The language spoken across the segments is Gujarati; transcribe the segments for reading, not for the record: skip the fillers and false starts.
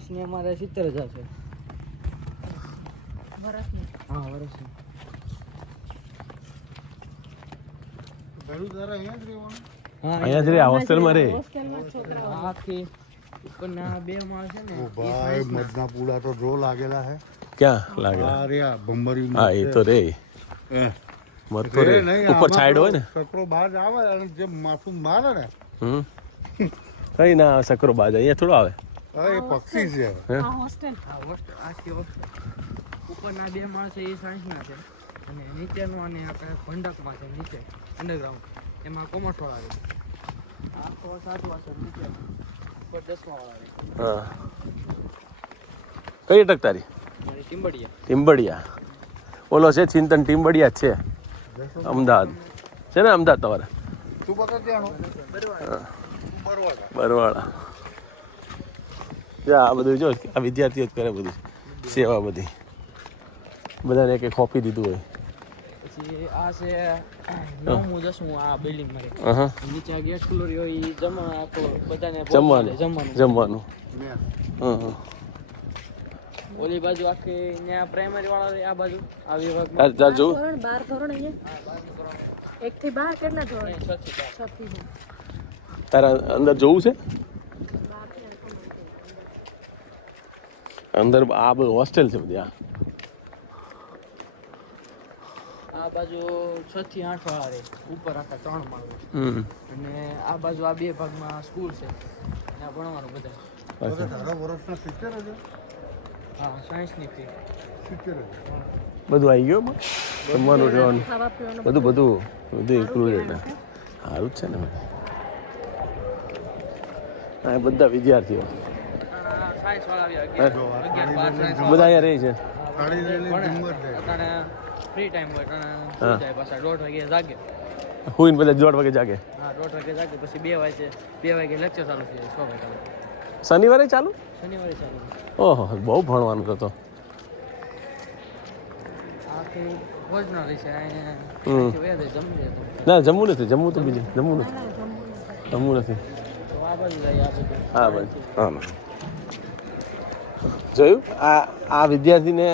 સાયન્સની અમારે 70,000 છે વર્ષની. હા વર્ષની. અહીંયા જ રે હોસ્ટેલમાં રે હોસ્ટેલમાં છોકરાઓ. આખી ઉપરના 2 માળ છે ને ભાઈ મધના પૂડા તો જો લાગેલા હે ક્યાં લાગે અરે આ ભંબરી હા એ તો રે મત તો રે ઉપર છાડ હોય ને સકરો બહાર આવે અને જે માથું મારે ને કઈ ના આવે સકરો બાજ અહીંયા થોડો આવે અરે એ પક્ષી છે આ હોસ્ટેલ. આખી હોસ્ટેલ ઉપરના 2 માળ છે એ સાયન્સના છે અને નીચેનું અને આપણે ભંડકમાં છે નીચે અંડરગ્રાઉન્ડ એમાં કોમર્સ વાળા છે આખો 7 વર્ષ નીચે ઉપર 10 વાળા હા કઈ અટક તારી મારી ટીમ્બડિયા ટીમ્બડિયા ઓલો છે ચિંતન ટીમ્બડિયા જ છે અમદાવાદ છે ને અમદાવાદ તમારે તું બતા ત્યાંનો બરવાળા જા આ બધું જો આ વિદ્યાર્થીઓ જ કરે બધું સેવા બધી બધાને એક કોપી દીધું હોય પછી આ છે 9મું 10મું આ બિલ્ડિંગ મારે નીચે આ ગેસ ફ્લોર હોય ઈ જમવા આખો બધાને જમવાનું ઓલી બાજુ આખી ત્યાં પ્રાઇમરી વાળા રહે, આ બાજુ આ તાર વિભાગમાં તાર જોવું 12 ધોરણ અહીંયા. 1 થી 12 કેટલા ધોરણ? 6 થી 6 થી 12. તારા અંદર જોવું છે અંદર આ બધું હોસ્ટેલ છે બધી આ બાજુ 6 થી 8 વાળા રહે ઉપર આખા 3 માળ હોય. અને આ બાજુ આ 2 ભાગમાં સ્કૂલ છે ત્યાં ભણવાનું બધા. તારા વર્ષના 70 હજાર હા સાયન્સની ફી 70 બધું આવી ગયું જમવાનું રહેવાનું ખાવા પીવાનું બધું બધું બધું ઇન્ક્લુડેડ ને સારું જ છે ને આ બધા વિદ્યાર્થીઓ સાયન્સ વાળા આવ્યા 11 12 સાયન્સ બધા અહીંયા રહે છે સાડી લઈને ડિમ્બર છે અત્યારે ફ્રી ટાઈમ હોય અત્યારે જાય પાછા 1:30 વાગે જાગે. હુઈને બધા 1:30 વાગે જાગે હા 1:30 વાગે જાગે પછી 2 વાગે લેક્ચર ચાલુ થઈ જાય 6 વાગે. શનિવારે ચાલુ શનિવારે ચાલુ. ઓહો બહુ ભણવાનું તો આખી ભોજનાલય છે અહીંયા જમી લેતો. ના જમવું નથી જમવું તો બીજું જમવું નથી જમવું નથી તો આ બાજુ જાય આ બધું. હા ભાઈ હા જોયું આ વિદ્યાર્થીને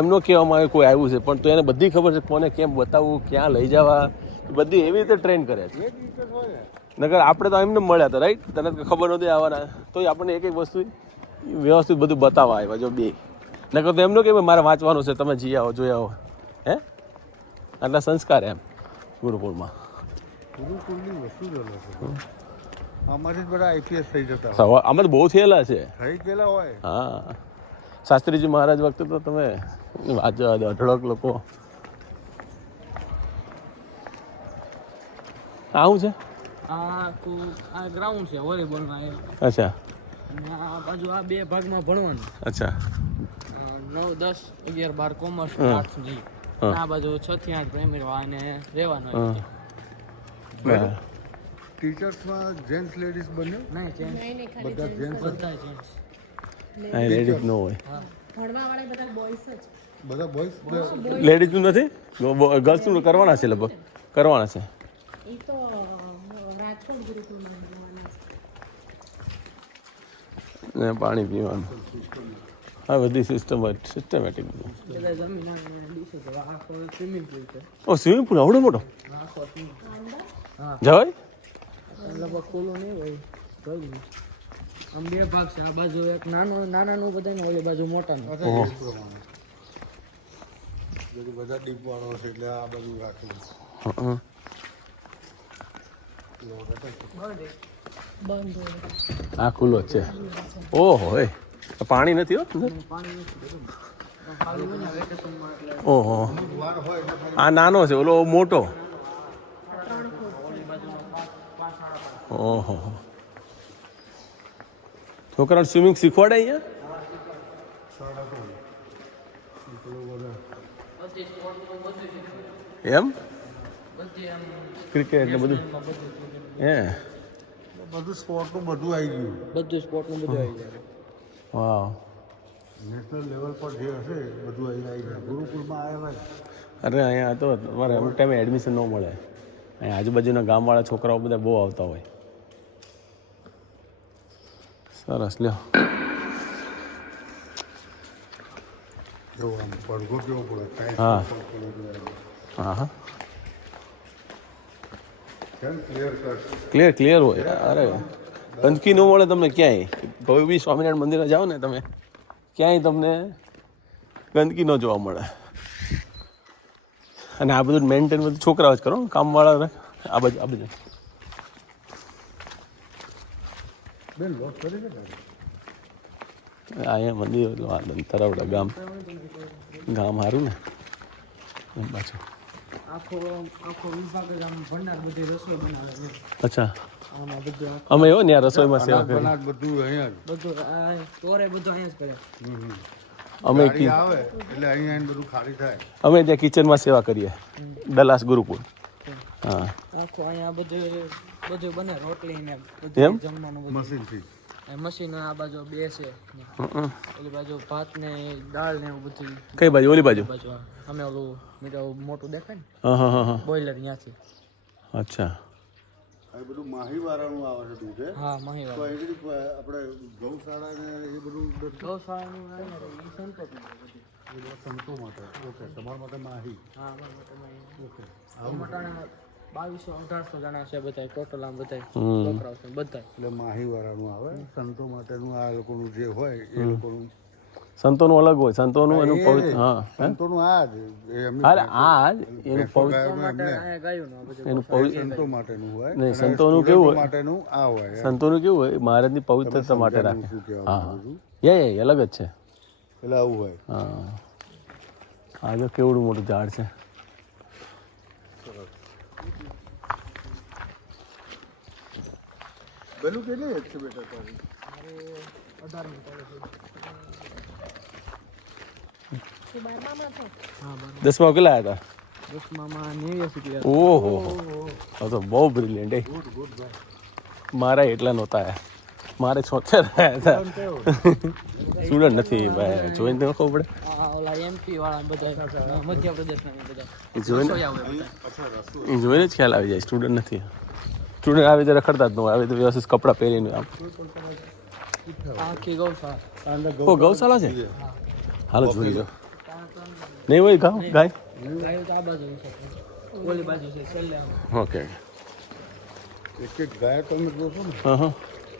એમનો કહેવામાં આવે કોઈ આવ્યું છે પણ તો એને બધી ખબર છે કોને કેમ બતાવવું ક્યાં લઈ જવા બધી એવી રીતે ટ્રેન કરે છે નકર આપણે તો એમને મળ્યા હતા રાઈટ તને ખબર નહોતી આવવાના તો આપણને એક એક વસ્તુ વ્યવસ્થિત બધું બતાવવા આવ્યા જો બે નકર તો એમનો કે મારે વાંચવાનું છે તમે જી આવો જોઈ આવો હે આટલા સંસ્કાર એમ ગુરુકુળમાં ગુરુકુળની વસ્તુ જ અલગ છે આમાંથી જ બધા આઈપીએસ થઈ જતા હોય આમાં તો બહુ થયેલા છે થઈ ગયેલા હોય હા શાસ્ત્રીજી મહારાજ વખતે તો તમે અઢળક લોકો આવું છે આ ગ્રાઉન્ડ છે વોલીબોલમાં એ. અચ્છા અને આ બાજુ આ 2 ભાગમાં ભણવાનું અચ્છા 9 10 11 12 કોમર્સ આર્ટ્સ નહીં. આ બાજુ 6 થી 8 પ્રાઇમરી વાળાને રહેવાનું હોય છે. ટીચર્સમાં જેન્ટ્સ લેડીઝ બન્યો નહીં ચેન્જ બધા જેન્ટ્સ બધા ચેન્જ. લેડીઝ નો હોય ભણવા વાળા બધા બોયસ જ. બધા બોયસ લેડીઝનું નથી ગર્લ્સનું કરવાના છે લગભગ કરવાના છે ઈ તો રાજકોટ ગુરુકુળમાં ભણવાના છે. ને પાણી પીવાનું હા બધી સિસ્ટમેટિક બધા જમીન આવીને દિવસે તો આખો સ્વિમિંગ પુલ છે. ઓ સ્વિમિંગ પુલ આવડો મોટો આખો જવાય લગભગ ખુલ્લું નહીં હોય જોઈ લો. આમ 2 ભાગ છે આ બાજુ એક નાનાનું બધા ને ઓલી બાજુ મોટાનું. બધા ડીપ વાળો છે એટલે આ બધું રાખેલું બંધ હોય. આ ખુલ્લો જ છે ઓહો એ પાણી નથી હો પાણી નથી બધું ખાલી હોય ને વેકેશનમાં એટલે ઓહો આ નાનો છે ઓલો મોટો ઓહો છોકરાને સ્વિમિંગ શીખવાડે અહીંયા એમ ક્રિકેટ ને બધું હે બધું સ્પોર્ટનું બધું આવી ગયું બધું સ્પોર્ટનું બધું આવી જાય. વાવ નેશનલ લેવલ પર જે હશે બધું આવી જાય ગુરુકુળમાં આવ્યા અરે અહીંયા તો તમારે અમુક ટાઈમે એડમિશન ન મળે અહીંયા આજુબાજુના ગામવાળા છોકરાઓ બધા બહુ આવતા હોય સરસ લ્યો જો આમ પડઘો કેવો પડે કાંઈ હા. પડે હા હા કેમ ક્લિયર કટ ક્લિયર હોય. અરે ગંદકી ન મળે તમને ક્યાંય. કોઈ બી સ્વામિનારાયણ મંદિરે જાઓ ને તમે, ક્યાંય તમને ગંદકી ન જોવા મળે. અને આ બધું મેન્ટેન બધું છોકરાઓ જ કરો, કામવાળા આ બધું. બેન લોક કરી દે અહીંયા મંદિર હતું, આ તરવડા ગામ સારું ને એમ પાછું. આખો વિભાગ જ આમ ભંડાર બધી રસોઈ બનાવે છે. અચ્છા, આમાં બધું અમે એવો ને આ રસોઈમાં સેવા કરી. બનાટ બધું અહીંયા જ બધું આ ચોરે બધું અહીંયા જ કરે. અમે ગાડી આવે એટલે અહીંયા આવીને બધું ખાલી થાય અમે ત્યાં કિચનમાં સેવા કરીએ, દલાસ ગુરુકુળ. હા આખું અહીંયા બધું બને, રોટલી ને એમ? બધું જમવાનું બધું. મશીનથી મશીન આ બાજુ બેસે, ઓલી બાજુ ભાત ને દાળ ને એવું બધું. કઈ બાજુ? ઓલી બાજુ. બાજુ અમે ઓલું મોટું દેખાય ને હા હા હા હા બોઈલર ત્યાંથી. અચ્છા. આ બધું માહીવાળાનું આવે છે દૂધ હા મહીવાળા. તો એવી રીતે આપણે ગૌશાળા ને એ બધું ગૌશાળાનું સંતો સંતો માટે ઓકે તમારા માટે માહી હા ટમાટાના 2200-1800 જણા છે બધા ટોટલ. આમ બધા છોકરાઓ છે બધા. એટલે માહીવાળાનું આવે સંતો માટેનું આ લોકોનું જે હોય એ લોકોનું સંતોનું અલગ હોય, સંતોનું એનું પવિત્ર. હા સંતોનું આ જ એમની અરે આ જ એનું પવિત્ર, માટે અહીંયા ગાયું આ બધું એનું પવિત્ર. સંતો માટેનું હોય નહીં, અને સંતોનું કેવું હોય? માટેનું આ હોય સંતોનું કેવું હોય? મહારાજની પવિત્રતા માટે રાખે. શું કહેવા હા માંગુ છું એ અલગ જ છે. એટલે આવું હોય હા આ જો કેવડું મોટું ઝાડ છે. પેલું કેટલી એક છે બેટા તારી 18 મિનિટ આવે છે. 10માં કેટલા આવ્યા હતા? 10માં 89. ઓહો, આ તો બહુ બ્રિલિયન્ટ. મારા એટલા નહોતા આવ્યા, મારે 76 આવ્યા હતા. સ્ટુડન્ટ નથી ભાઈ, જોઈને તો ખબર પડે. ઓલા એમપી વાળા બધા મધ્યપ્રદેશના ને બધા એ જોઈને રસોઈ આવે બધા. એ જોઈને જ ખ્યાલ આવી જાય સ્ટુડન્ટ નથી. સ્ટુડન્ટ આવે ત્યારે રખડતા જ ન હોય, આવે તો વ્યવસ્થિત કપડાં પહેરીને આમ. આખી ગૌશાળા. ઓ ગૌશાળા છે? હાલો જોઈ લો. નહીં હોય ગાય? ગાયો તો આ બાજુ છે, ઓલી બાજુ છે છેલ્લે. ઓકે. એક એક ગાય તમે જોશો ને હા હા.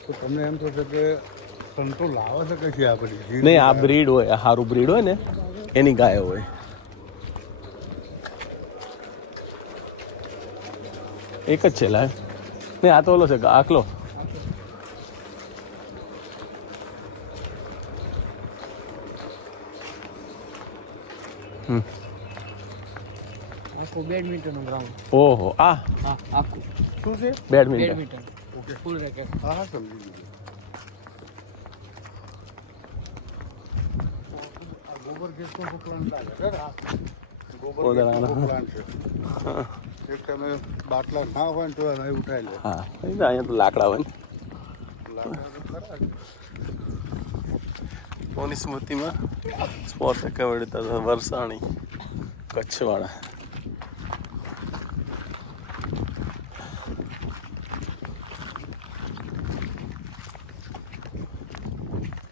તો તમને એમ થશે કે સંતો લાવે છે કઈ આ બધી નહીં, આ બ્રીડ હોય, આ સારું બ્રીડ હોય ને એની ગાયો હોય. એક જ છે લાય. નહીં આ તો ઓલો છે આખલો. આખું બેડમિન્ટનનું ગ્રાઉન્ડ. ઓહો, આ હા આખું શું છે બેડમિન્ટન. બેડમિન્ટન. ઓકે ફૂલ રેકેટ. હા હા સમજી ગયું આ ગોબર ગેસનો પ્લાન્ટ લાગે છે ગોબર ઓદરાનો. ગેસનો પ્લાન્ટ છે એક તમે બાટલા ના હોય ને તો એને ઉઠાઈ લે હા અહીંયા તો લાકડા હોય ને. લાકડા તો ખરા જ. કોની સ્મૃતિમાં સ્પોર્ટ એકેડમી વરસાણી કચ્છવાળા.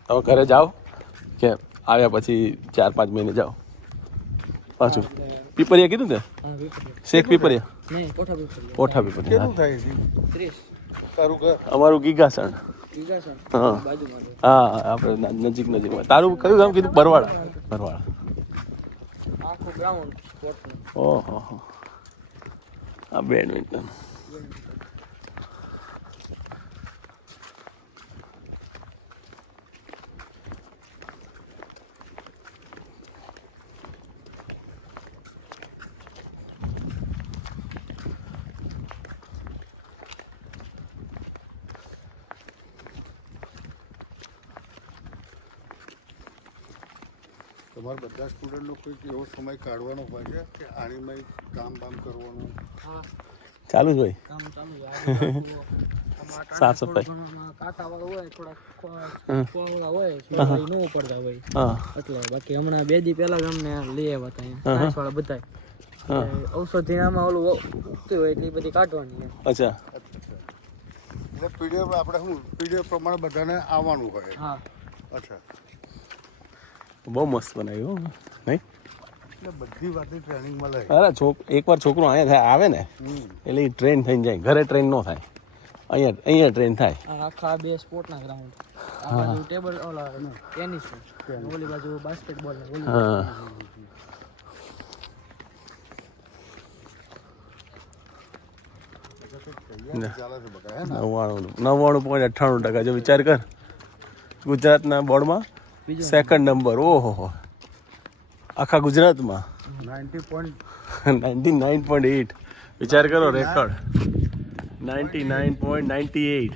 તમે ઘરે જાઓ કે આવ્યા પછી 4-5 મહિને જાઓ પાછું? પીપરિયા કીધું તે? હા પીપરિયા. શેખ પીપરિયા? નહીં કોઠા પીપરિયા. ઓઠા પીપરિયા. કેટલું થાય છે 30 તારું ઘર અમારું ગીગાસણ. વીઘા છે હા બાજુમાં. હા આપણે નજીકમાં. તારું કયું ગામ કીધું? બરવાળા. આખું ગ્રાઉન્ડ સ્પોર્ટનું. ઓહો, આ બેડમિન્ટન. તમારા બધા સ્ટુડન્ટનો કોઈક એવો સમય કાઢવાનો હોય છે કે આણીમાં કામ બામ કરવાનું હા ચાલુ જ હોય. કામ ચાલુ છે. સાફ સફાઈ. કાંટા વાળા હોય થોડા વાળા હોય એ ન ઉપડતા હોય હા એટલે. બાકી હમણાં 2 દી પહેલા જ અમને લઈ આવ્યા હતા અહીંયા સાયન્સ વાળા બધા. ઔષધિ આમાં ઓલું ઉગતું હોય એટલે બધી કાઢવાની એમ. અચ્છા. એટલે પીડીએફ આપણે શું પીડીએફ પ્રમાણે બધાને આવવાનું હોય હા અચ્છા બહુ મસ્ત બનાવ્યું હો. નહીં એટલે બધી વાતની ટ્રેનિંગ મળે. અરે એકવાર છોકરો અહીંયા આવે ને એટલે એ ટ્રેન થઈને જાય. ઘરે ટ્રેન ન થાય, અહીંયા ટ્રેન થાય. આખા બે સ્પોર્ટના ગ્રાઉન્ડ, આ બાજુ ટેબલ ઓલા ટેનિસ, ઓલી બાજુ બાસ્કેટબોલ ને ઓલી. હા 99.98%. જો વિચાર કર, ગુજરાતના બોર્ડમાં સેકન્ડ નંબર. ઓહો, આખા ગુજરાતમાં 99.8. વિચાર કરો, રેકોર્ડ 99.98.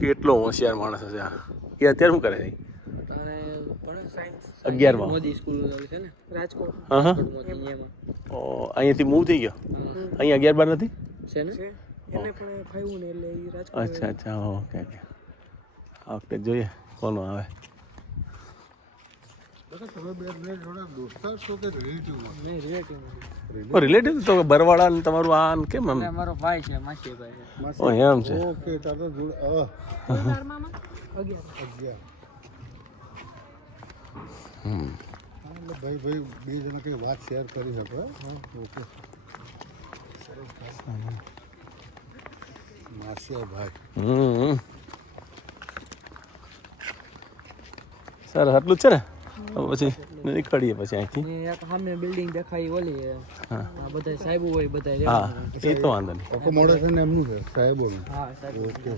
કેટલો હોશિયાર માણસ હશે આ. એ અત્યારે શું કરે છે? 11માં મોદી સ્કૂલ છે ને રાજકોટ. હા અહીંયાથી મૂવ થઈ ગયો. અહીંયા 11 બાર નથી છે ને, એને પણ ફાવ્યું ને એટલે ઈ રાજકોટ. અચ્છા ઓકે ઓકે. આ વખતે જોઈએ કોનો આવે. તમે બે થોડા દોસ્તાર છો કે રિલેટિવમાં? નહીં, રિલેટિવ રિલેટિવ તો બરવાળા ને તમારું આ ને કેમ આમ? મારો ભાઈ છે, માસીભાઈ છે. ઓ એમ છે. ઓકે તાતો બારમામાં 11. એટલે ભાઈ બે જણા કઈ વાત શેર કરી શકો. ઓકે માસિયા ભાઈ. સર આટલું જ છે ને, પછી નીકળીએ પછી અહીંથી. ને એક સામે બિલ્ડિંગ દેખાય ઓલી, આ બધા સાહેબો હોય બધા હા રહેવાનું. એ તો વાંધો નહીં. મોડે છે ને એમનું છે સાહેબોનું. હા સાહેબ. ઓકે